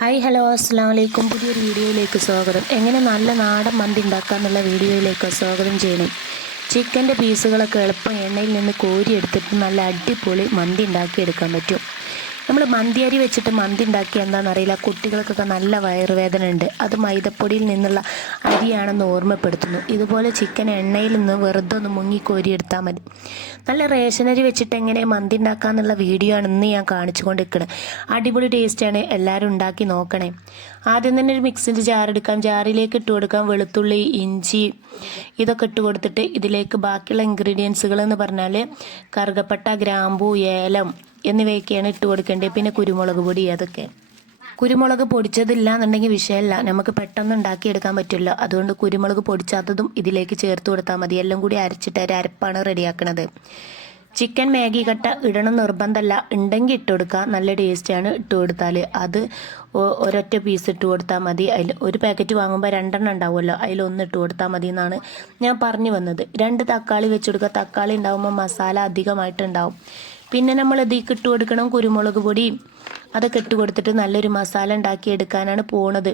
Hi hello അസ്സാം വലൈക്കും പുതിയൊരു വീഡിയോയിലേക്ക് സ്വാഗതം. എങ്ങനെ നല്ല നാടൻ മന്തി ഉണ്ടാക്കാമെന്നുള്ള വീഡിയോയിലേക്ക് സ്വാഗതം ചെയ്യണം ചിക്കന്റെ പീസുകളൊക്കെ എളുപ്പം എണ്ണയിൽ നിന്ന് കോരിയെടുത്തിട്ട് നല്ല അടിപൊളി മന്തി ഉണ്ടാക്കിയെടുക്കാൻ പറ്റും. മന്തി അരി വെച്ചിട്ട് മന്തി ഉണ്ടാക്കി എന്താണെന്നറിയില്ല കുട്ടികൾക്കൊക്കെ നല്ല വയറുവേദന ഉണ്ട്. അത് മൈദപ്പൊടിയിൽ നിന്നുള്ള അരിയാണെന്ന് ഓർമ്മപ്പെടുത്തുന്നു. ഇതുപോലെ ചിക്കൻ എണ്ണയിൽ നിന്ന് വെറുതെ ഒന്ന് മുങ്ങി കോരിയെടുത്താൽ മതി. നല്ല റേഷൻ അരി വെച്ചിട്ട് എങ്ങനെ മന്തി ഉണ്ടാക്കാന്നുള്ള വീഡിയോ ആണ് ഇന്ന് ഞാൻ കാണിച്ചു കൊണ്ടിരിക്കുന്നത് അടിപൊളി ടേസ്റ്റാണ് എല്ലാവരും ഉണ്ടാക്കി നോക്കണേ. ആദ്യം തന്നെ ഒരു മിക്സിന്റെ ജാറെടുക്കാം ജാറിലേക്ക് ഇട്ട് കൊടുക്കാം. വെളുത്തുള്ളി ഇഞ്ചി ഇതൊക്കെ ഇട്ട് കൊടുത്തിട്ട് ഇതിലേക്ക് ബാക്കിയുള്ള ഇൻഗ്രീഡിയൻസുകൾ എന്ന് പറഞ്ഞാൽ കറുകപ്പട്ട ഗ്രാമ്പൂ ഏലം എന്നിവയൊക്കെയാണ് ഇട്ട് കൊടുക്കേണ്ടത്. പിന്നെ കുരുമുളക് പൊടി അതൊക്കെ. കുരുമുളക് പൊടിച്ചതില്ല എന്നുണ്ടെങ്കിൽ വിഷയമല്ല. നമുക്ക് പെട്ടെന്ന് ഉണ്ടാക്കിയെടുക്കാൻ പറ്റില്ല. അതുകൊണ്ട് കുരുമുളക് പൊടിച്ചാത്തതും ഇതിലേക്ക് ചേർത്ത് കൊടുത്താൽ മതി. എല്ലാം കൂടി അരച്ചിട്ട് ഒരു അരപ്പാണ് റെഡിയാക്കണത്. ചിക്കൻ മാഗി കട്ട ഇടണം നിർബന്ധമല്ല. ഉണ്ടെങ്കിൽ ഇട്ട് കൊടുക്കുക. നല്ല ടേസ്റ്റാണ് ഇട്ട് കൊടുത്താൽ. അത് ഒരൊറ്റ പീസ് ഇട്ട് കൊടുത്താൽ മതി. അതിൽ ഒരു പാക്കറ്റ് വാങ്ങുമ്പോൾ രണ്ടെണ്ണം ഉണ്ടാവുമല്ലോ. അതിലൊന്ന് ഇട്ട് കൊടുത്താൽ മതി എന്നാണ് ഞാൻ പറഞ്ഞു വന്നത്. രണ്ട് തക്കാളി വെച്ച് കൊടുക്കുക. തക്കാളി ഉണ്ടാകുമ്പോൾ മസാല അധികമായിട്ടുണ്ടാവും പിന്നെ നമ്മൾ ഇതിലേക്ക് ഇട്ട് കൊടുക്കണം കുരുമുളക് പൊടി അതൊക്കെ ഇട്ട് കൊടുത്തിട്ട് നല്ലൊരു മസാല ഉണ്ടാക്കി എടുക്കാനാണ് പോണത്.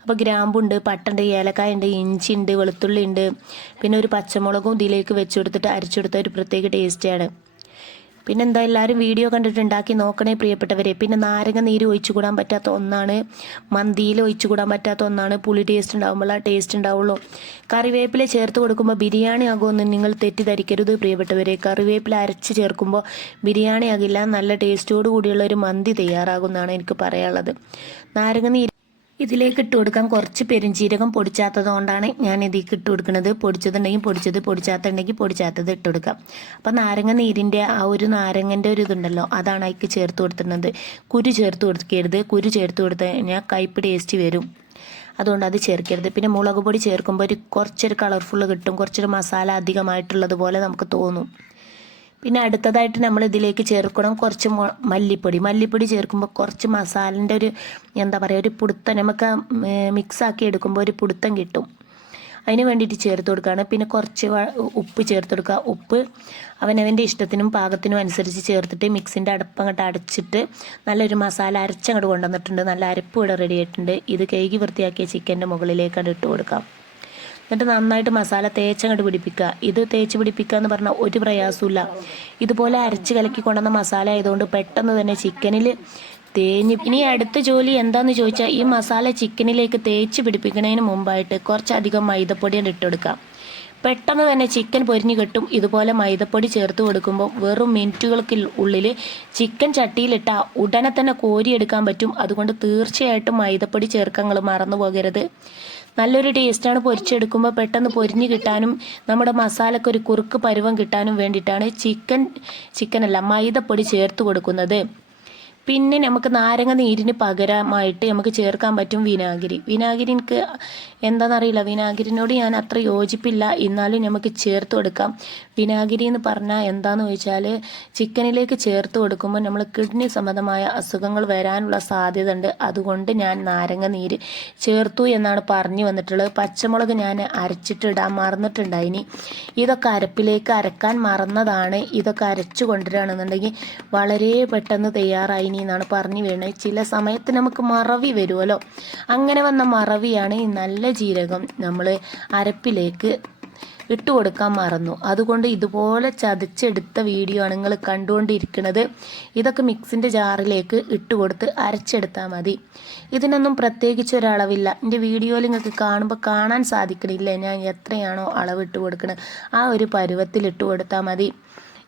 അപ്പോൾ ഗ്രാമ്പുണ്ട് പട്ടുണ്ട് ഏലക്കായ ഉണ്ട് ഇഞ്ചി ഉണ്ട് വെളുത്തുള്ളി ഉണ്ട് പിന്നെ ഒരു പച്ചമുളകും ഇതിലേക്ക് വെച്ച് കൊടുത്തിട്ട് അരിച്ചെടുത്ത ഒരു പ്രത്യേക ടേസ്റ്റാണ് പിന്നെ എന്താ എല്ലാവരും വീഡിയോ കണ്ടിട്ട് ഉണ്ടാക്കി നോക്കണേ പ്രിയപ്പെട്ടവരെ. പിന്നെ നാരങ്ങ നീര് ഒഴിച്ചു കൂടാൻ പറ്റാത്ത ഒന്നാണ്. മന്തിയിൽ ഒഴിച്ചു കൂടാൻ പറ്റാത്ത ഒന്നാണ്. പുളി ടേസ്റ്റ് ഉണ്ടാകുമ്പോൾ ആ ടേസ്റ്റ് ഉണ്ടാവുള്ളൂ. കറിവേപ്പില ചേർത്ത് കൊടുക്കുമ്പോൾ ബിരിയാണി ആകുമെന്ന് നിങ്ങൾ തെറ്റിദ്ധരിക്കരുത് പ്രിയപ്പെട്ടവരെ. കറിവേപ്പില അരച്ച് ചേർക്കുമ്പോൾ ബിരിയാണി ആകില്ല. നല്ല ടേസ്റ്റോടു കൂടിയുള്ള ഒരു മന്തി തയ്യാറാകുമെന്നാണ് എനിക്ക് പറയാനുള്ളത്. നാരങ്ങ നീര് ഇതിലേക്ക് ഇട്ട് കൊടുക്കാൻ കുറച്ച് പെരുംജീരകം പൊടിച്ചാത്തത് കൊണ്ടാണ് ഞാൻ ഇതിലേക്ക് ഇട്ട് കൊടുക്കുന്നത്. പൊടിച്ചതുണ്ടെങ്കിൽ പൊടിച്ചത് പൊടിച്ചാത്തുണ്ടെങ്കിൽ പൊടിച്ചാത്തത് ഇട്ട് കൊടുക്കാം. അപ്പം നാരങ്ങ നീരിന്റെ ആ ഒരു നാരങ്ങന്റെ ഒരു ഇതുണ്ടല്ലോ അതാണ് അതിക്ക് ചേർത്ത് കൊടുത്തിരുന്നത് കുരു ചേർത്ത് കൊടുക്കരുത്. കുരു ചേർത്ത് കൊടുത്തു കഴിഞ്ഞാൽ കയ്പ് ടേസ്റ്റ് വരും. അതുകൊണ്ട് അത് ചേർക്കരുത്. പിന്നെ മുളക് പൊടി ചേർക്കുമ്പോൾ ഒരു കുറച്ചൊരു കളർഫുള്ള് കിട്ടും. കുറച്ചൊരു മസാല അധികമായിട്ടുള്ളത് പോലെ നമുക്ക് തോന്നും. പിന്നെ അടുത്തതായിട്ട് നമ്മൾ ഇതിലേക്ക് ചേർക്കണം കുറച്ച് മല്ലിപ്പൊടി. മല്ലിപ്പൊടി ചേർക്കുമ്പോൾ കുറച്ച് മസാലന്റെ ഒരു എന്താ പറയുക ഒരു പുടുത്തം നമുക്ക് മിക്സാക്കി എടുക്കുമ്പോൾ ഒരു പുടുത്തം കിട്ടും. അതിന് വേണ്ടിയിട്ട് ചേർത്ത് കൊടുക്കുകയാണ് പിന്നെ കുറച്ച് ഉപ്പ് ചേർത്ത് കൊടുക്കുക. ഉപ്പ് അവനവന്റെ ഇഷ്ടത്തിനും പാകത്തിനും അനുസരിച്ച് ചേർത്തിട്ട് മിക്സിന്റെ അടുപ്പങ്ങോട്ട് അടച്ചിട്ട് നല്ലൊരു മസാല അരച്ചങ്ങോട്ട് കൊണ്ടുവന്നിട്ടുണ്ട്. നല്ല അരപ്പ് ഇവിടെ റെഡി ആയിട്ടുണ്ട്. ഇത് കഴുകി വൃത്തിയാക്കിയ ചിക്കന്റെ മുകളിലേക്കാണ് ഇട്ട് കൊടുക്കാം. എന്നിട്ട് നന്നായിട്ട് മസാല തേച്ചങ്ങോട്ട് പിടിപ്പിക്കുക. ഇത് തേച്ച് പിടിപ്പിക്കുക എന്ന് പറഞ്ഞാൽ ഒരു പ്രയാസമില്ല ഇതുപോലെ അരച്ച് കലക്കി കൊണ്ടുവന്ന മസാല ആയതുകൊണ്ട് പെട്ടെന്ന് തന്നെ ചിക്കനിൽ തേഞ്ഞ് ഇനി അടുത്ത ജോലി എന്താന്ന് ചോദിച്ചാൽ ഈ മസാല ചിക്കനിലേക്ക് തേച്ച് പിടിപ്പിക്കുന്നതിന് മുമ്പായിട്ട് കുറച്ചധികം മൈദപ്പൊടി ഇട്ട് കൊടുക്കാം പെട്ടെന്ന് തന്നെ ചിക്കൻ പൊരിഞ്ഞു കിട്ടും. ഇതുപോലെ മൈദപ്പൊടി ചേർത്ത് കൊടുക്കുമ്പോൾ വെറും മിനിറ്റുകൾക്ക് ഉള്ളിൽ ചിക്കൻ ചട്ടിയിലിട്ട ഉടനെ തന്നെ കോരിയെടുക്കാൻ പറ്റും. അതുകൊണ്ട് തീർച്ചയായിട്ടും മൈദപ്പൊടി ചേർക്കങ്ങൾ മറന്നു പോകരുത്. നല്ലൊരു ടേസ്റ്റാണ് പൊരിച്ചെടുക്കുമ്പോൾ പെട്ടെന്ന് പൊരിഞ്ഞു കിട്ടാനും നമ്മുടെ മസാലയ്ക്ക് ഒരു കുറുക്ക് പരുവം കിട്ടാനും വേണ്ടിയിട്ടാണ് ചിക്കൻ ചിക്കനല്ല മൈദപ്പൊടി ചേർത്ത് കൊടുക്കുന്നത്. പിന്നെ നമുക്ക് നാരങ്ങ നീരിന് പകരമായിട്ട് നമുക്ക് ചേർക്കാൻ പറ്റും വിനാഗിരി. വിനാഗിരി എനിക്ക് എന്താണെന്നറിയില്ല വിനാഗിരിനോട് ഞാൻ അത്ര യോജിപ്പില്ല. എന്നാലും നമുക്ക് ചേർത്ത് കൊടുക്കാം. വിനാഗിരി എന്ന് പറഞ്ഞാൽ എന്താണെന്ന് ചോദിച്ചാൽ ചിക്കനിലേക്ക് ചേർത്ത് കൊടുക്കുമ്പോൾ നമ്മൾ കിഡ്നി സംബന്ധമായ അസുഖങ്ങൾ വരാനുള്ള സാധ്യത ഉണ്ട് അതുകൊണ്ട് ഞാൻ നാരങ്ങ നീര് ചേർത്തു എന്നാണ് പറഞ്ഞു വന്നിട്ടുള്ളത്. പച്ചമുളക് ഞാൻ അരച്ചിട്ടിടാൻ മറന്നിട്ടുണ്ടായിനി. ഇതൊക്കെ അരപ്പിലേക്ക് അരക്കാൻ മറന്നതാണ്. ഇതൊക്കെ അരച്ചു കൊണ്ടുവരികയാണെന്നുണ്ടെങ്കിൽ വളരെ പെട്ടെന്ന് തയ്യാറായിനി എന്നാണ് പറഞ്ഞു വീണത് ചില സമയത്ത് നമുക്ക് മറവി വരുമല്ലോ. അങ്ങനെ വന്ന മറവിയാണ് ഈ നല്ല ജീരകം നമ്മൾ അരപ്പിലേക്ക് ഇട്ട് കൊടുക്കാൻ മറന്നു. അതുകൊണ്ട് ഇതുപോലെ ചതച്ചെടുത്ത വീഡിയോ ആണ് നിങ്ങൾ കണ്ടുകൊണ്ടിരിക്കുന്നത്. ഇതൊക്കെ മിക്സിന്റെ ജാറിലേക്ക് ഇട്ട് കൊടുത്ത് അരച്ചെടുത്താൽ മതി. ഇതിനൊന്നും പ്രത്യേകിച്ച് ഒരളവില്ല എന്റെ വീഡിയോയിൽ നിങ്ങൾക്ക് കാണുമ്പോൾ കാണാൻ സാധിക്കണില്ല. ഞാൻ എത്രയാണോ അളവ് ഇട്ട് കൊടുക്കുന്നത് ആ ഒരു പരുവത്തിൽ ഇട്ട് കൊടുത്താൽ മതി.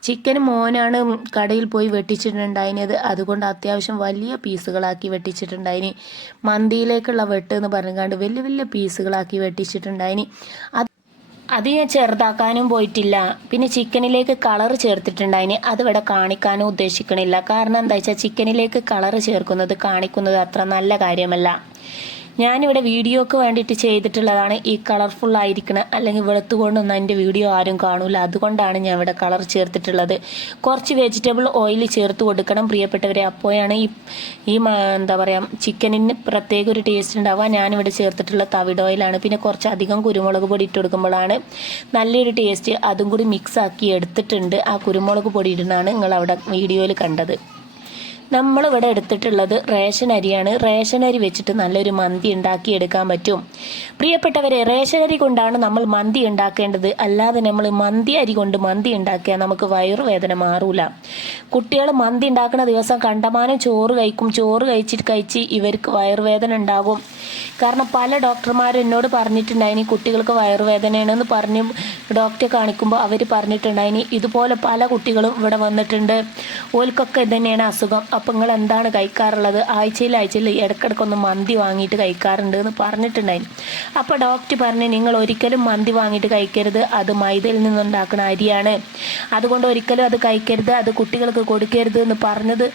ചിക്കൻ മോനാണ് കടയിൽ പോയി വെട്ടിച്ചിട്ടുണ്ടായിനത് അതുകൊണ്ട് അത്യാവശ്യം വലിയ പീസുകളാക്കി വെട്ടിച്ചിട്ടുണ്ടായിനി. മന്തിയിലേക്കുള്ള വെട്ട് എന്ന് പറഞ്ഞുകൊണ്ട് വലിയ വലിയ പീസുകളാക്കി വെട്ടിച്ചിട്ടുണ്ടായിനി. അത് അത് ഞാൻ ചെറുതാക്കാനും പോയിട്ടില്ല. പിന്നെ ചിക്കനിലേക്ക് കളർ ചേർത്തിട്ടുണ്ടായിന് ഇവിടെ കാണിക്കാനും ഉദ്ദേശിക്കണില്ല. കാരണം എന്താ വെച്ചാൽ ചിക്കനിലേക്ക് കളർ ചേർക്കുന്നത് കാണിക്കുന്നത് അത്ര നല്ല കാര്യമല്ല. ഞാനിവിടെ വീഡിയോക്ക് വേണ്ടിയിട്ട് ചെയ്തിട്ടുള്ളതാണ് ഈ കളർഫുൾ ആയിരിക്കണം അല്ലെങ്കിൽ വെളുത്തുകൊണ്ടൊന്നും എന്റെ വീഡിയോ ആരും കാണൂല. അതുകൊണ്ടാണ് ഞാൻ ഇവിടെ കളർ ചേർത്തിട്ടുള്ളത്. കുറച്ച് വെജിറ്റബിൾ ഓയിൽ ചേർത്ത് കൊടുക്കണം പ്രിയപ്പെട്ടവരെ. അപ്പോഴാണ് ഈ ഈ എന്താ പറയുക ചിക്കനിന് പ്രത്യേക ഒരു ടേസ്റ്റ് ഉണ്ടാവുക. ഞാനിവിടെ ചേർത്തിട്ടുള്ള തവിട് ഓയിലാണ് പിന്നെ കുറച്ച് അധികം കുരുമുളക് പൊടി ഇട്ട് കൊടുക്കുമ്പോഴാണ് നല്ലൊരു ടേസ്റ്റ് അതും കൂടി മിക്സ് ആക്കി എടുത്തിട്ടുണ്ട്. ആ കുരുമുളക് പൊടി ഇടുന്നതാണ് നിങ്ങൾ അവിടെ വീഡിയോയിൽ കണ്ടത്. നമ്മളിവിടെ എടുത്തിട്ടുള്ളത് റേഷൻ അരിയാണ്. റേഷൻ അരി വെച്ചിട്ട് നല്ലൊരു മന്തി ഉണ്ടാക്കി എടുക്കാൻ പറ്റും. പ്രിയപ്പെട്ടവരെ റേഷൻ അരി കൊണ്ടാണ് നമ്മൾ മന്തി ഉണ്ടാക്കേണ്ടത്. അല്ലാതെ നമ്മൾ മന്തി അരി കൊണ്ട് മന്തി ഉണ്ടാക്കിയാൽ നമുക്ക് വയറുവേദന മാറൂല. കുട്ടികൾ മന്തി ഉണ്ടാക്കുന്ന ദിവസം കണ്ടമാനം ചോറ് കഴിക്കും. ചോറ് കഴിച്ചിട്ട് കഴിച്ച് ഇവർക്ക് വയറുവേദന ഉണ്ടാകും. കാരണം പല ഡോക്ടർമാരും എന്നോട് പറഞ്ഞിട്ടുണ്ടായിനി കുട്ടികൾക്ക് വയറുവേദനയാണെന്ന് പറഞ്ഞു ഡോക്ടറെ കാണിക്കുമ്പോൾ അവർ പറഞ്ഞിട്ടുണ്ടായിനി ഇതുപോലെ പല കുട്ടികളും ഇവിടെ വന്നിട്ടുണ്ട്. ഓൽക്കൊക്കെ ഇതന്നെയാണ് തന്നെയാണ് അസുഖം. അപ്പം നിങ്ങൾ എന്താണ് കഴിക്കാറുള്ളത്? ആഴ്ചയിൽ ആഴ്ചയിൽ ഇടയ്ക്കിടയ്ക്കൊന്ന് മന്തി വാങ്ങിയിട്ട് കഴിക്കാറുണ്ട് എന്ന് പറഞ്ഞിട്ടുണ്ടായിരുന്നു. അപ്പോൾ ഡോക്ടർ പറഞ്ഞു നിങ്ങൾ ഒരിക്കലും മന്തി വാങ്ങിയിട്ട് കഴിക്കരുത്. അത് മൈദയിൽ നിന്നുണ്ടാക്കുന്ന അരിയാണ്. അതുകൊണ്ട് ഒരിക്കലും അത് കഴിക്കരുത്. അത് കുട്ടികൾക്ക് കൊടുക്കരുത് എന്ന് പറഞ്ഞത്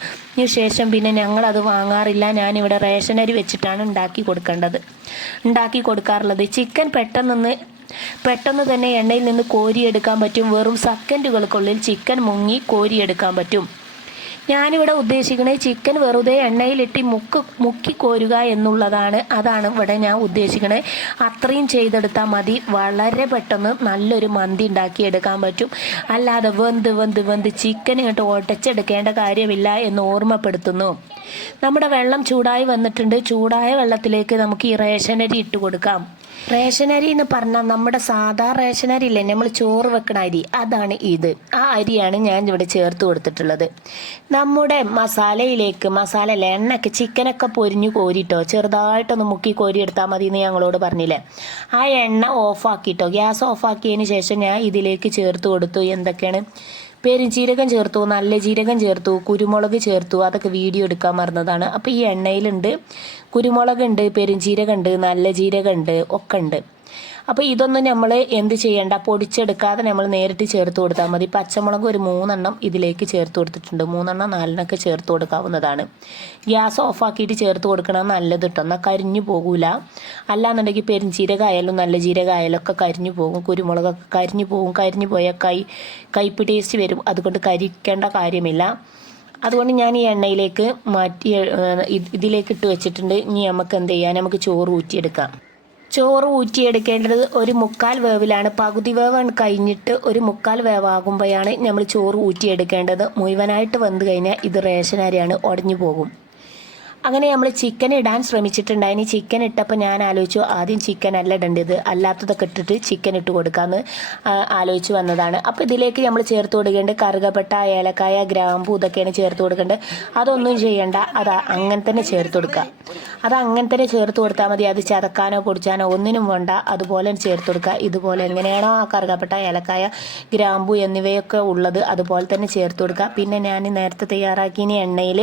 ശേഷം പിന്നെ ഞങ്ങൾ അത് വാങ്ങാറില്ല. ഞാനിവിടെ റേഷൻ അരി വെച്ചിട്ടാണ് ഉണ്ടാക്കി കൊടുക്കേണ്ടത്. ഉണ്ടാക്കി കൊടുക്കാറുള്ളത്. ചിക്കൻ പെട്ടെന്ന് പെട്ടെന്ന് തന്നെ എണ്ണയിൽ നിന്ന് കോരിയെടുക്കാൻ പറ്റും. വെറും സെക്കൻഡുകൾക്കുള്ളിൽ ചിക്കൻ മുങ്ങി കോരിയെടുക്കാൻ പറ്റും. ഞാനിവിടെ ഉദ്ദേശിക്കുന്നത് ചിക്കൻ വെറുതെ എണ്ണയിലിട്ടി മുക്ക് മുക്കി കോരുക എന്നുള്ളതാണ്. അതാണ് ഇവിടെ ഞാൻ ഉദ്ദേശിക്കുന്നത്. അത്രയും ചെയ്തെടുത്താൽ മതി. വളരെ പെട്ടെന്ന് നല്ലൊരു മന്തി ഉണ്ടാക്കി എടുക്കാൻ പറ്റും. അല്ലാതെ വെന്ത് വെന്ത് വെന്ത് ചിക്കൻ ഇങ്ങോട്ട് ഒട്ടച്ചെടുക്കേണ്ട കാര്യമില്ല എന്ന് ഓർമ്മപ്പെടുത്തുന്നു. നമ്മുടെ വെള്ളം ചൂടായി വന്നിട്ടുണ്ട്. ചൂടായ വെള്ളത്തിലേക്ക് നമുക്ക് ഈ റേഷനരി ഇട്ട് കൊടുക്കാം. റേഷനരി എന്ന് പറഞ്ഞാൽ നമ്മുടെ സാധാ റേഷനരി ഇല്ലേ നമ്മൾ ചോറ് വെക്കണ അരി. അതാണ് ഇത്. ആ അരിയാണ് ഞാൻ ഇവിടെ ചേർത്ത് കൊടുത്തിട്ടുള്ളത്. നമ്മുടെ മസാലയിലേക്ക് മസാല അല്ല എണ്ണയ്ക്ക് ചിക്കനൊക്കെ പൊരിഞ്ഞു കോരിട്ടോ ചെറുതായിട്ടൊന്ന് മുക്കി കോരി എടുത്താൽ മതി എന്ന് ഞങ്ങളോട് പറഞ്ഞില്ലേ? ആ എണ്ണ ഓഫാക്കിട്ടോ ഗ്യാസ് ഓഫാക്കിയതിന് ശേഷം ഞാൻ ഇതിലേക്ക് ചേർത്ത് കൊടുത്തു. എന്തൊക്കെയാണ്? പെരുംജീരകം ചേർത്തു നല്ല ജീരകം ചേർത്തു കുരുമുളക് ചേർത്തു അതൊക്കെ വീഡിയോ എടുക്കാൻ മറന്നതാണ്. അപ്പോൾ ഈ എണ്ണയിലുണ്ട് കുരുമുളക് ഉണ്ട് നല്ല ജീരകം ഉണ്ട് ഒക്കെ ഉണ്ട് അപ്പോൾ ഇതൊന്നും നമ്മൾ എന്ത് ചെയ്യേണ്ട? പൊടിച്ചെടുക്കാതെ നമ്മൾ നേരിട്ട് ചേർത്ത് കൊടുത്താൽ മതി. പച്ചമുളക് ഒരു മൂന്നെണ്ണം ഇതിലേക്ക് ചേർത്ത് കൊടുത്തിട്ടുണ്ട്. മൂന്നെണ്ണം നാലെണ്ണമൊക്കെ ചേർത്ത് കൊടുക്കാവുന്നതാണ്. ഗ്യാസ് ഓഫാക്കിയിട്ട് ചേർത്ത് കൊടുക്കണം നല്ലത് കേട്ടോ എന്നാൽ കരിഞ്ഞു പോകൂല. അല്ലാന്നുണ്ടെങ്കിൽ പെരുംജീരകമായാലും നല്ല ജീരകായാലും ഒക്കെ കരിഞ്ഞു പോകും. കുരുമുളകൊക്കെ കരിഞ്ഞു പോകും. കരിഞ്ഞു പോയാൽ കൈ കയ്പ് ടേസ്റ്റ് വരും. അതുകൊണ്ട് കരിക്കേണ്ട കാര്യമില്ല. അതുകൊണ്ട് ഞാൻ ഈ എണ്ണയിലേക്ക് മാറ്റി ഇതിലേക്ക് ഇട്ട് വെച്ചിട്ടുണ്ട്. ഇനി നമുക്ക് എന്ത് ചെയ്യാം? നമുക്ക് ചോറ് ഊറ്റിയെടുക്കാം. ചോറ് ഊറ്റിയെടുക്കേണ്ടത് ഒരു മുക്കാൽ വേവിലാണ്. പകുതി വേവ് കഴിഞ്ഞിട്ട് ഒരു മുക്കാൽ വേവാകുമ്പോഴാണ് നമ്മൾ ചോറ് ഊറ്റിയെടുക്കേണ്ടത്. മുഴുവനായിട്ട് വെന്ത് കഴിഞ്ഞാൽ ഇത് റേഷൻ അരിയാണ് ഉടഞ്ഞു പോകും. അങ്ങനെ നമ്മൾ ചിക്കൻ ഇടാൻ ശ്രമിച്ചിട്ടുണ്ടായിനി ചിക്കൻ ഇട്ടപ്പോൾ ഞാൻ ആലോചിച്ചു ആദ്യം ചിക്കൻ അല്ല ഇടേണ്ടത്. അല്ലാത്തതൊക്കെ ഇട്ടിട്ട് ചിക്കൻ ഇട്ട് കൊടുക്കാമെന്ന് ആലോചിച്ചു വന്നതാണ്. അപ്പോൾ ഇതിലേക്ക് നമ്മൾ ചേർത്ത് കൊടുക്കേണ്ടത് കറുകപ്പെട്ട ഏലക്കായ ഗ്രാമ്പൂ ഇതൊക്കെയാണ് ചേർത്ത് കൊടുക്കേണ്ടത്. അതൊന്നും ചെയ്യണ്ട. അത് അങ്ങനെ തന്നെ ചേർത്ത് കൊടുക്കുക അത് അങ്ങനെ തന്നെ ചേർത്ത് കൊടുത്താൽ മതി. അത് ചതക്കാനോ പൊടിച്ചാനോ ഒന്നിനും വേണ്ട. അതുപോലെ ചേർത്ത് കൊടുക്കുക ഇതുപോലെ എങ്ങനെയാണോ ആ കറുകപ്പെട്ട ഏലക്കായ ഗ്രാമ്പൂ എന്നിവയൊക്കെ ഉള്ളത് അതുപോലെ തന്നെ ചേർത്ത് കൊടുക്കുക പിന്നെ ഞാൻ നേരത്തെ തയ്യാറാക്കിയ എണ്ണയിൽ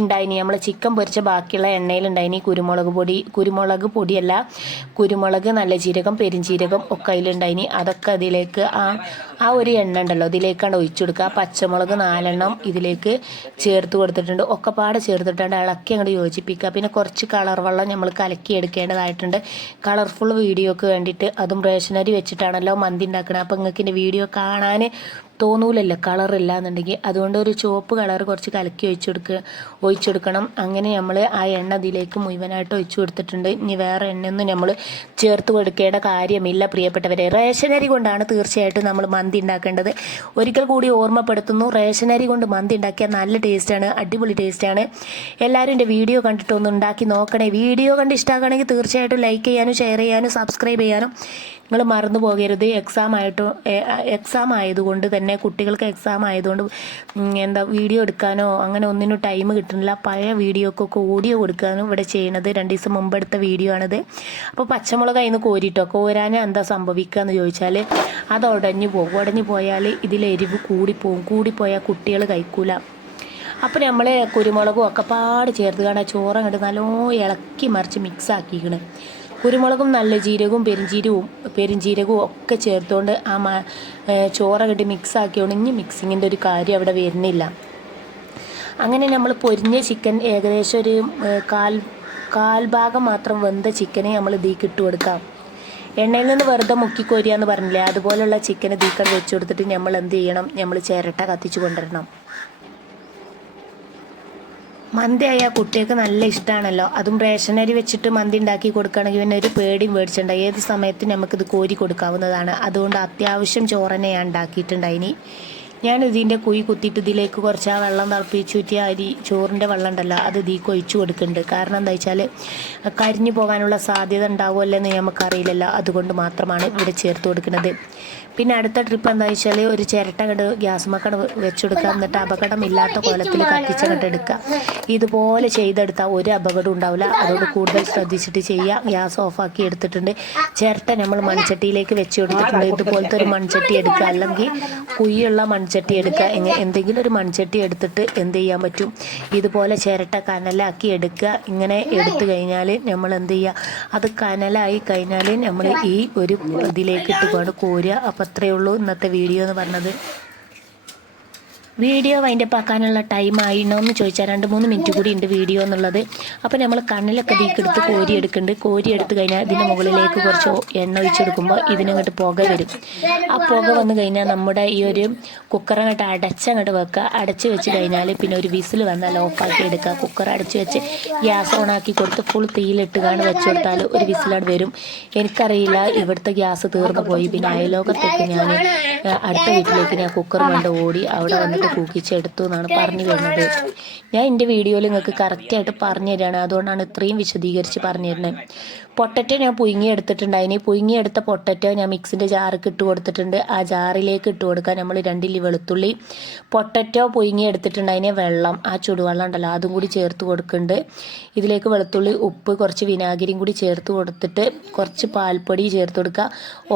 ഉണ്ടായിനി നമ്മൾ ചിക്കൻ പൊരിച്ച ബാക്കിയുള്ള എണ്ണയിലുണ്ടായിന് കുരുമുളക് പൊടി കുരുമുളക് പൊടിയല്ല കുരുമുളക് നല്ല ജീരകം പെരിഞ്ചീരകം ഒക്കെ അതിലുണ്ടായിനി. അതൊക്കെ അതിലേക്ക് ആ ആ ഒരു എണ്ണ ഉണ്ടല്ലോ ഇതിലേക്കാണ് ഒഴിച്ചു കൊടുക്കുക പച്ചമുളക് നാലെണ്ണം ഇതിലേക്ക് ചേർത്ത് കൊടുത്തിട്ടുണ്ട്. ഒക്കെ ചേർത്തിട്ടുണ്ട് ഇളക്കി അങ്ങോട്ട് യോജിപ്പിക്കുക. പിന്നെ കുറച്ച് കളർ വെള്ളം നമ്മൾ കലക്കി എടുക്കേണ്ടതായിട്ടുണ്ട്. കളർഫുൾ വീഡിയോക്ക് വേണ്ടിയിട്ട് അതും റേഷനരി വെച്ചിട്ടാണല്ലോ മന്തി ഉണ്ടാക്കുന്നത് അപ്പോൾ നിങ്ങൾക്ക് വീഡിയോ കാണാൻ തോന്നൂലല്ലോ കളറില്ല എന്നുണ്ടെങ്കിൽ അതുകൊണ്ട് ഒരു ചുവപ്പ് കളർ കുറച്ച് കലക്കി ഒഴിച്ചു കൊടുക്കുക ഒഴിച്ചെടുക്കണം. അങ്ങനെ നമ്മൾ ആ എണ്ണ അതിലേക്ക് മുഴുവനായിട്ട് ഒഴിച്ചു കൊടുത്തിട്ടുണ്ട്. ഇനി വേറെ എണ്ണയൊന്നും നമ്മൾ ചേർത്ത് കൊടുക്കേണ്ട കാര്യമില്ല പ്രിയപ്പെട്ടവരെ. റേഷനരി കൊണ്ടാണ് തീർച്ചയായിട്ടും നമ്മൾ മന്തി ഉണ്ടാക്കേണ്ടത്. ഒരിക്കൽ കൂടി ഓർമ്മപ്പെടുത്തുന്നു റേഷനരി കൊണ്ട് മന്തി ഉണ്ടാക്കിയാൽ നല്ല ടേസ്റ്റാണ് അടിപൊളി ടേസ്റ്റാണ് എല്ലാവരും എന്റെ വീഡിയോ കണ്ടിട്ട് ഒന്ന് ഉണ്ടാക്കി നോക്കണേ. വീഡിയോ കണ്ട് ഇഷ്ടമാക്കുകയാണെങ്കിൽ തീർച്ചയായിട്ടും ലൈക്ക് ചെയ്യാനും ഷെയർ ചെയ്യാനും സബ്സ്ക്രൈബ് ചെയ്യാനും. നിങ്ങൾ മറന്നു പോകരുത്. എക്സാം ആയിട്ട് എക്സാം ആയതുകൊണ്ട് തന്നെ കുട്ടികൾക്ക് എക്സാം ആയതുകൊണ്ട് എന്താ വീഡിയോ എടുക്കാനോ അങ്ങനെ ഒന്നിനും ടൈം കിട്ടുന്നില്ല. പഴയ വീഡിയോക്കൊക്കെ ഓഡിയോ കൊടുക്കാനും ഇവിടെ ചെയ്യണത് രണ്ട് ദിവസം മുമ്പ് എടുത്ത വീഡിയോ ആണിത്. അപ്പോൾ പച്ചമുളക് അതിന് കോരിട്ടോ. കോരാൻ എന്താ സംഭവിക്കുക എന്ന് ചോദിച്ചാൽ അത് ഉടഞ്ഞു പോകും. ഉടഞ്ഞു പോയാൽ ഇതിൽ എരിവ് കൂടിപ്പോവും. കൂടിപ്പോയാൽ കുട്ടികൾ കഴിക്കൂല. അപ്പോൾ നമ്മൾ കുരുമുളകും ഒക്കെ പാട് ചേർത്ത് കാണാൻ ചോറ് അങ്ങോട്ട് നല്ലോണം ഇളക്കി മറിച്ച് മിക്സ് ആക്കിക്കണ്. കുരുമുളകും നല്ല ജീരകവും പെരുംജീരകവും പെരുംജീരകവും ഒക്കെ ചേർത്തുകൊണ്ട് ആ മ ചോറങ്ങോട്ട് മിക്സ് ആക്കിയോണ്ട് ഇനി മിക്സിങ്ങിന്റെ ഒരു കാര്യം അവിടെ വരുന്നില്ല. അങ്ങനെ നമ്മൾ പൊരിഞ്ഞ ചിക്കൻ ഏകദേശം ഒരു കാൽ കാൽ ഭാഗം മാത്രം വെന്ത ചിക്കനെ നമ്മൾ ഇതിലേക്ക് ഇട്ട് കൊടുക്കാം. എണ്ണയിൽ നിന്ന് വെറുതെ മുക്കി കോരിയാന്ന് പറഞ്ഞില്ലേ? അതുപോലെയുള്ള ചിക്കനെ ഇതിക്കാൻ വെച്ചു കൊടുത്തിട്ട് നമ്മൾ എന്ത് ചെയ്യണം? നമ്മൾ ചിരട്ട കത്തിച്ചു കൊണ്ടുവരണം. മന്തി ആയാൽ കുട്ടികൾക്ക് നല്ല ഇഷ്ടമാണല്ലോ അതും റേഷനരി വെച്ചിട്ട് മന്തി ഉണ്ടാക്കി കൊടുക്കുകയാണെങ്കിൽ പിന്നെ ഒരു പേടിയും മേടിച്ചിട്ടുണ്ട് ഏത് സമയത്തും നമുക്കിത് കോരി കൊടുക്കാവുന്നതാണ്. അതുകൊണ്ട് അത്യാവശ്യം ചോറനെ ഞാൻ ഉണ്ടാക്കിയിട്ടുണ്ടായിനി. ഞാൻ ഇതിന്റെ കുഴി കുത്തിയിട്ട് ഇതിലേക്ക് കുറച്ച് ആ വെള്ളം തിളപ്പിച്ചൂറ്റിയ അരി ചോറിന്റെ വെള്ളം ഉണ്ടല്ലോ അത് ഇതിക്ക് ഒഴിച്ചു കൊടുക്കുന്നുണ്ട്. കാരണം എന്താ വെച്ചാൽ കരിഞ്ഞു പോകാനുള്ള സാധ്യത ഉണ്ടാവുമല്ലോ എന്ന് നമുക്കറിയില്ലല്ലോ. അതുകൊണ്ട് മാത്രമാണ് ഇവിടെ ചേർത്ത് കൊടുക്കുന്നത്. പിന്നെ അടുത്ത ട്രിപ്പ് എന്താ വെച്ചാൽ ഒരു ചിരട്ട കണ്ട് ഗ്യാസ് മക്കട് വെച്ചെടുക്കുക എന്നിട്ട് അപകടം ഇല്ലാത്ത കോലത്തിൽ കത്തിച്ചങ്ങട്ട് എടുക്കുക. ഇതുപോലെ ചെയ്തെടുത്താൽ ഒരു അപകടം ഉണ്ടാവില്ല. അതുകൊണ്ട് കൂടുതൽ ശ്രദ്ധിച്ചിട്ട് ചെയ്യുക. ഗ്യാസ് ഓഫാക്കി എടുത്തിട്ടുണ്ട്. ചിരട്ട നമ്മൾ മൺചട്ടിയിലേക്ക് വെച്ച് കൊടുത്തിട്ടുണ്ട്. ഇതുപോലത്തെ ഒരു മൺചട്ടി എടുക്കുക. അല്ലെങ്കിൽ കുയ്യുള്ള മൺചട്ടി എടുക്കുക. ഇങ്ങനെ എന്തെങ്കിലും ഒരു മൺചട്ടി എടുത്തിട്ട് എന്ത് ചെയ്യാൻ പറ്റും? ഇതുപോലെ ചിരട്ട കനലാക്കി എടുക്കുക. ഇങ്ങനെ എടുത്തു കഴിഞ്ഞാൽ നമ്മൾ എന്ത് ചെയ്യുക? അത് കനലായി കഴിഞ്ഞാൽ നമ്മൾ ഈ ഒരു ഇതിലേക്ക് ഇട്ടുകൊണ്ട് കോരുക. അപ്പം അത്രയേ ഉള്ളൂ ഇന്നത്തെ വീഡിയോ എന്ന് പറഞ്ഞത്. വീഡിയോ വൈൻഡ് അപ്പ് ആക്കാനുള്ള ടൈം ആയിണോ എന്ന് ചോദിച്ചാൽ രണ്ട് മൂന്ന് മിനിറ്റ് കൂടി ഉണ്ട് വീഡിയോ എന്നുള്ളത്. അപ്പോൾ നമ്മൾ കണ്ണിലൊക്കെ തീക്കെടുത്ത് കോരി എടുക്കുന്നുണ്ട് കോരി എടുത്തു കഴിഞ്ഞാൽ ഇതിന്റെ മുകളിലേക്ക് കുറച്ച് എണ്ണ ഒഴിച്ചെടുക്കുമ്പോൾ ഇതിനങ്ങോട്ട് പുക വരും. ആ പുക വന്നു കഴിഞ്ഞാൽ നമ്മുടെ ഈ ഒരു കുക്കർ അങ്ങോട്ട് അടച്ചങ്ങോട്ട് വെക്കുക അടച്ച് വെച്ച് കഴിഞ്ഞാൽ പിന്നെ ഒരു വിസിൽ വന്നാൽ ഓഫാക്കി എടുക്കുക കുക്കർ അടച്ച് വെച്ച് ഗ്യാസ് ഓണാക്കി കൊടുത്ത് ഫുൾ തീയിലിട്ടുകയാണ് വെച്ച് കൊടുത്താൽ ഒരു വിസിലാണ് വരും. എനിക്കറിയില്ല ഇവിടുത്തെ ഗ്യാസ് തീർന്നു പോയി. പിന്നെ അയലോകത്തേക്ക് ഞാൻ അടുത്ത വീട്ടിലേക്ക് ഞാൻ കുക്കർ കൊണ്ട് ഓടി അവിടെ വന്നിട്ട് കൂക്കിച്ചെടുത്തു എന്നാണ് പറഞ്ഞു വരുന്നത്. ഞാൻ എന്റെ വീഡിയോയിൽ നിങ്ങൾക്ക് കറക്റ്റായിട്ട് പറഞ്ഞു തരികയാണ് അതുകൊണ്ടാണ് ഇത്രയും വിശദീകരിച്ച് പറഞ്ഞു തരുന്നത്. പൊട്ടറ്റോ ഞാൻ പുഴുങ്ങി എടുത്തിട്ടുണ്ടായിനി പുഴുങ്ങി എടുത്ത പൊട്ടറ്റോ ഞാൻ മിക്സിന്റെ ജാർക്ക് ഇട്ട് കൊടുത്തിട്ടുണ്ട്. ആ ജാറിലേക്ക് ഇട്ട് കൊടുക്കാൻ നമ്മൾ രണ്ടില്ലി വെളുത്തുള്ളി പൊട്ടറ്റോ പുഴുങ്ങി എടുത്തിട്ടുണ്ടായിനെ വെള്ളം ആ ചുടുവെള്ളം ഉണ്ടല്ലോ അതും കൂടി ചേർത്ത് കൊടുക്കുന്നുണ്ട്. ഇതിലേക്ക് വെളുത്തുള്ളി ഉപ്പ് കുറച്ച് വിനാഗിരിയും കൂടി ചേർത്ത് കൊടുത്തിട്ട് കുറച്ച് പാൽപ്പൊടി ചേർത്ത് കൊടുക്കുക.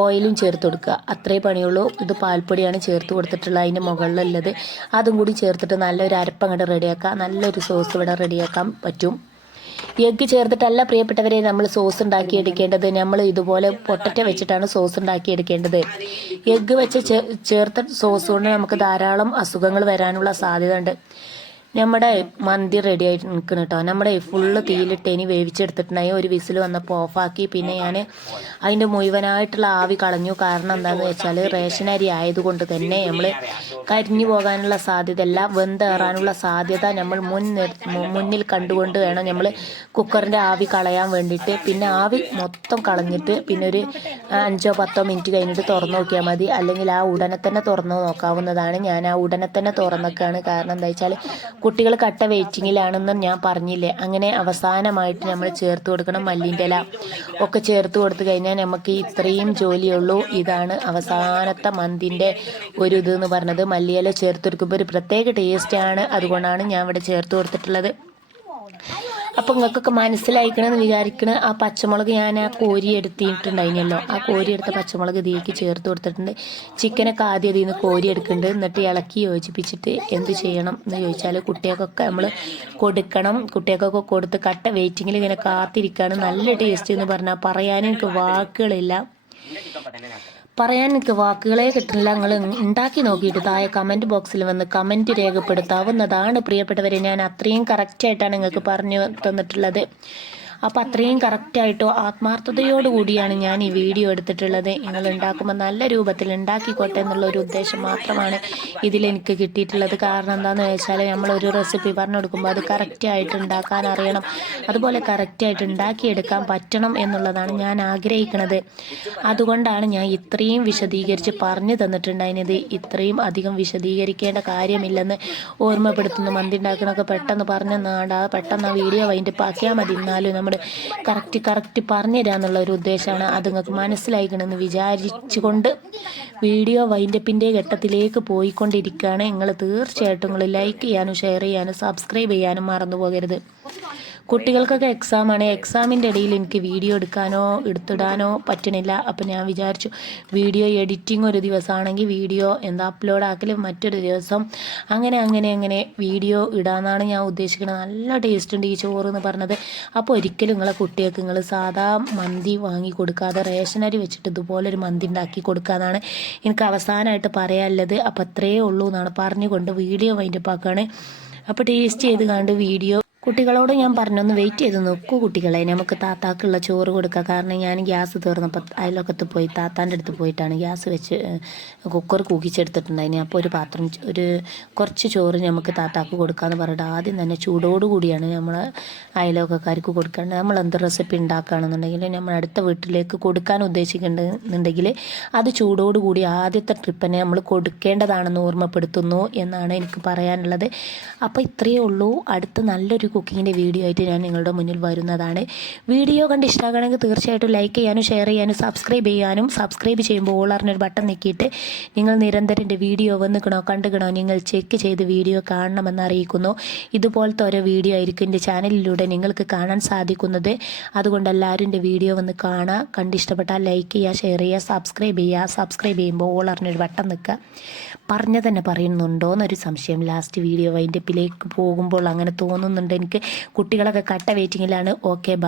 ഓയിലും ചേർത്ത് കൊടുക്കുക. അത്രേ പണിയുള്ളൂ. ഇത് പാൽപ്പൊടിയാണ് ചേർത്ത് കൊടുത്തിട്ടുള്ളത്. അതിന്റെ മുകളിലുള്ളത് അതും കൂടി ചേർത്തിട്ട് നല്ലൊരു അരപ്പങ്ങോട്ട് റെഡിയാക്കാം. നല്ലൊരു സോസ് ഇവിടെ റെഡിയാക്കാൻ പറ്റും. എഗ്ഗ് ചേർത്തിട്ടല്ല പ്രിയപ്പെട്ടവരെ നമ്മൾ സോസ് ഉണ്ടാക്കി എടുക്കേണ്ടത് നമ്മൾ ഇതുപോലെ പൊട്ടറ്റ വെച്ചിട്ടാണ് സോസ് ഉണ്ടാക്കി എടുക്കേണ്ടത് എഗ്ഗ് വെച്ച് ചേർത്ത സോസ് കൊണ്ട് നമുക്ക് ധാരാളം അസുഖങ്ങൾ വരാനുള്ള സാധ്യത ഉണ്ട് നമ്മുടെ മന്തി റെഡി ആയിട്ട് നിൽക്കണം കേട്ടോ നമ്മുടെ ഫുള്ള് തീയിലിട്ട് ഇനി വേവിച്ചെടുത്തിട്ടുണ്ടായി ഒരു വിസിൽ വന്നപ്പോൾ ഓഫാക്കി പിന്നെ ഞാൻ അതിന്റെ മുഴുവനായിട്ടുള്ള ആവി കളഞ്ഞു. കാരണം എന്താണെന്ന് വെച്ചാൽ റേഷൻ അരി ആയതുകൊണ്ട് തന്നെ നമ്മൾ കരിഞ്ഞു പോകാനുള്ള സാധ്യത അല്ല വെന്തേറാനുള്ള സാധ്യത നമ്മൾ മുൻ മുന്നിൽ കണ്ടുകൊണ്ട് വേണം നമ്മൾ കുക്കറിന്റെ ആവി കളയാൻ വേണ്ടിയിട്ട്. പിന്നെ ആവി മൊത്തം കളഞ്ഞിട്ട് പിന്നെ ഒരു അഞ്ചോ പത്തോ മിനിറ്റ് കഴിഞ്ഞിട്ട് തുറന്നു നോക്കിയാൽ മതി. അല്ലെങ്കിൽ ആ ഉടനെ തന്നെ തുറന്നു നോക്കാവുന്നതാണ്. ഞാൻ ആ ഉടനെ തന്നെ തുറന്നൊക്കെയാണ്. കാരണം എന്താ വെച്ചാൽ കുട്ടികൾ കട്ട വെയിറ്റിങ്ങിലാണെന്ന് ഞാൻ പറഞ്ഞില്ലേ. അങ്ങനെ അവസാനമായിട്ട് നമ്മൾ ചേർത്ത് കൊടുക്കണം മല്ലിന്റെ ഇല. ഒക്കെ ചേർത്ത് കൊടുത്തു കഴിഞ്ഞാൽ നമുക്ക് ഇത്രയും ജോലിയുള്ളൂ. ഇതാണ് അവസാനത്തെ മന്തിന്റെ ഒരു ഇത് എന്ന് പറഞ്ഞത്. മല്ലിയില ചേർത്ത് കൊടുക്കുമ്പോൾ ഒരു പ്രത്യേക ടേസ്റ്റാണ് അതുകൊണ്ടാണ് ഞാൻ ഇവിടെ ചേർത്ത് കൊടുത്തിട്ടുള്ളത്. അപ്പം നിങ്ങൾക്കൊക്കെ മനസ്സിലായിക്കണമെന്ന് വിചാരിക്കണ ആ പച്ചമുളക് ഞാൻ ആ കോരി എടുത്തിട്ടുണ്ടായിരുന്നല്ലോ ആ കോരി എടുത്ത പച്ചമുളക് ഇതിലേക്ക് ചേർത്ത് കൊടുത്തിട്ടുണ്ട്. ചിക്കനൊക്കെ ആദ്യം ഇതിൽ നിന്ന് കോരി എടുക്കുന്നുണ്ട്. എന്നിട്ട് ഇളക്കി യോജിപ്പിച്ചിട്ട് എന്ത് ചെയ്യണം എന്ന് ചോദിച്ചാൽ കുട്ടികൾക്കൊക്കെ നമ്മൾ കൊടുക്കണം. കുട്ടികൾക്കൊക്കെ കൊടുത്ത് കട്ട വെയിറ്റിങ്ങിൽ ഇങ്ങനെ കാത്തിരിക്കുകയാണ് നല്ല ടേസ്റ്റ് എന്ന് പറഞ്ഞാൽ പറയാനും എനിക്ക് വാക്കുകളില്ല. പറയാൻ എനിക്ക് വാക്കുകളെ കിട്ടില്ല നിങ്ങൾ ഉണ്ടാക്കി നോക്കിയിട്ട് താഴെ കമന്റ് ബോക്സിൽ വന്ന് കമന്റ് രേഖപ്പെടുത്താവുന്നതാണ് പ്രിയപ്പെട്ടവരെ. ഞാൻ അത്രയും കറക്റ്റായിട്ടാണ് നിങ്ങൾക്ക് പറഞ്ഞു തന്നിട്ടുള്ളത്. അപ്പോൾ അത്രയും കറക്റ്റായിട്ടോ ആത്മാർത്ഥതയോട് കൂടിയാണ് ഞാൻ ഈ വീഡിയോ എടുത്തിട്ടുള്ളത്. നിങ്ങൾ ഉണ്ടാക്കുമ്പോൾ നല്ല രൂപത്തിൽ ഉണ്ടാക്കിക്കോട്ടെ എന്നുള്ള ഒരു ഉദ്ദേശം മാത്രമാണ് ഇതിലെനിക്ക് കിട്ടിയിട്ടുള്ളത്. കാരണം എന്താണെന്ന് വെച്ചാൽ നമ്മളൊരു റെസിപ്പി പറഞ്ഞു കൊടുക്കുമ്പോൾ അത് കറക്റ്റായിട്ട് ഉണ്ടാക്കാൻ അറിയണം. അതുപോലെ കറക്റ്റായിട്ട് ഉണ്ടാക്കിയെടുക്കാൻ പറ്റണം എന്നുള്ളതാണ് ഞാൻ ആഗ്രഹിക്കുന്നത് അതുകൊണ്ടാണ് ഞാൻ ഇത്രയും വിശദീകരിച്ച് പറഞ്ഞു തന്നിട്ടുണ്ടായിരുന്നത് ഇത്രയും അധികം വിശദീകരിക്കേണ്ട കാര്യമില്ലെന്ന് ഓർമ്മപ്പെടുത്തുന്നു. മന്തി ഉണ്ടാക്കണമൊക്കെ പെട്ടെന്ന് പറഞ്ഞു നാടാ പെട്ടെന്ന് ആ വീഡിയോ വൈൻഡപ്പ് ആക്കിയാൽ മതി. എന്നാലും നമ്മൾ കറക്റ്റ് കറക്റ്റ് പറഞ്ഞു തരാമെന്നുള്ള ഒരു ഉദ്ദേശമാണ് അത് നിങ്ങൾക്ക് മനസ്സിലായിക്കണമെന്ന് വിചാരിച്ചുകൊണ്ട് വീഡിയോ വൈൻഡപ്പിന്റെ ഘട്ടത്തിലേക്ക് പോയിക്കൊണ്ടിരിക്കുകയാണ് നിങ്ങൾ തീർച്ചയായിട്ടും നിങ്ങൾ ലൈക്ക് ചെയ്യാനും ഷെയർ ചെയ്യാനും സബ്സ്ക്രൈബ് ചെയ്യാനും മറന്നു പോകരുത്. കുട്ടികൾക്കൊക്കെ എക്സാമാണ് എക്സാമിന്റെ ഇടയിൽ എനിക്ക് വീഡിയോ എടുക്കാനോ എടുത്തിടാനോ പറ്റണില്ല. അപ്പം ഞാൻ വിചാരിച്ചു വീഡിയോ എഡിറ്റിംഗ് ഒരു ദിവസമാണെങ്കിൽ വീഡിയോ എന്താ അപ്ലോഡ് ആക്കൽ മറ്റൊരു ദിവസം അങ്ങനെ അങ്ങനെ അങ്ങനെ വീഡിയോ ഇടാന്നാണ് ഞാൻ ഉദ്ദേശിക്കുന്നത് നല്ല ടേസ്റ്റ് ഉണ്ട് ഈ ചോറ് എന്ന് പറഞ്ഞത്. അപ്പോൾ ഒരിക്കലും നിങ്ങളെ കുട്ടികൾക്ക് നിങ്ങൾ സാധാ മന്തി വാങ്ങി കൊടുക്കാതെ റേഷൻ അരി വെച്ചിട്ട് ഇതുപോലെ ഒരു മന്തി ഉണ്ടാക്കി കൊടുക്കാതാണ് എനിക്ക് അവസാനമായിട്ട് പറയാനുള്ളത്. അപ്പോൾ അത്രയേ ഉള്ളൂ എന്നാണ് പറഞ്ഞുകൊണ്ട് വീഡിയോ വൈൻഡപ്പ് ആക്കുകയാണ് അപ്പോൾ ടേസ്റ്റ് ചെയ്ത് കണ്ട് വീഡിയോ കുട്ടികളോട് ഞാൻ പറഞ്ഞൊന്ന് വെയിറ്റ് ചെയ്ത് നോക്കൂ കുട്ടികളെ. നമുക്ക് താത്താക്കുള്ള ചോറ് കൊടുക്കുക കാരണം ഞാൻ ഗ്യാസ് തീർന്നപ്പോൾ അതിലൊക്കത്ത് പോയി താത്താന്റെ അടുത്ത് പോയിട്ടാണ് ഗ്യാസ് വെച്ച് കുക്കർ കൂക്കിച്ചെടുത്തിട്ടുണ്ടായിന് അപ്പോൾ ഒരു പാത്രം ഒരു കുറച്ച് ചോറ് നമുക്ക് താത്താക്ക് കൊടുക്കാമെന്ന് പറഞ്ഞിട്ട് ആദ്യം തന്നെ ചൂടോടുകൂടിയാണ് നമ്മൾ അയൽവക്കക്കാർക്ക് കൊടുക്കേണ്ടത്. നമ്മൾ എന്ത് റെസിപ്പി ഉണ്ടാക്കുകയാണെന്നുണ്ടെങ്കിൽ നമ്മൾ അടുത്ത വീട്ടിലേക്ക് കൊടുക്കാൻ ഉദ്ദേശിക്കുന്നുണ്ടെങ്കിൽ അത് ചൂടോടുകൂടി ആദ്യത്തെ ട്രിപ്പിനെ നമ്മൾ കൊടുക്കേണ്ടതാണെന്ന് ഓർമ്മപ്പെടുത്തുന്നു എന്നാണ് എനിക്ക് പറയാനുള്ളത്. അപ്പോൾ ഇത്രയേ ഉള്ളൂ. അടുത്ത നല്ലൊരു കുക്കിങ്ങിന്റെ വീഡിയോ ആയിട്ട് ഞാൻ നിങ്ങളുടെ മുന്നിൽ വരുന്നതാണ്. വീഡിയോ കണ്ട് ഇഷ്ടമാകണമെങ്കിൽ തീർച്ചയായിട്ടും ലൈക്ക് ചെയ്യാനും ഷെയർ ചെയ്യാനും സബ്സ്ക്രൈബ് ചെയ്യാനും സബ്സ്ക്രൈബ് ചെയ്യുമ്പോൾ അറിഞ്ഞൊരു ബട്ടൺ നീക്കിയിട്ട് നിങ്ങൾ നിരന്തരം വീഡിയോ വന്നിക്കണോ കണ്ടുകണോ നിങ്ങൾ ചെക്ക് ചെയ്ത് വീഡിയോ കാണണമെന്ന് അറിയിക്കുന്നു. ഇതുപോലത്തെ ഓരോ വീഡിയോ ആയിരിക്കും എന്റെ ചാനലിലൂടെ നിങ്ങൾക്ക് കാണാൻ സാധിക്കുന്നത്. അതുകൊണ്ട് എല്ലാവരും എന്റെ വീഡിയോ വന്ന് കാണുക കണ്ടിഷ്ടപ്പെട്ടാൽ ലൈക്ക് ചെയ്യുക ഷെയർ ചെയ്യുക സബ്സ്ക്രൈബ് ചെയ്യുക. സബ്സ്ക്രൈബ് ചെയ്യുമ്പോൾ അറിഞ്ഞൊരു ബട്ടൺ നിൽക്കുക. പറഞ്ഞ തന്നെ പറയുന്നുണ്ടോ എന്നൊരു സംശയം. ലാസ്റ്റ് വീഡിയോ വൈൻഡപ്പിലേക്ക് പോകുമ്പോൾ അങ്ങനെ തോന്നുന്നുണ്ട് എനിക്ക് കുട്ടികളൊക്കെ കട്ട വെയിറ്റിങ്ങിലാണ് ഓക്കെ ബൈ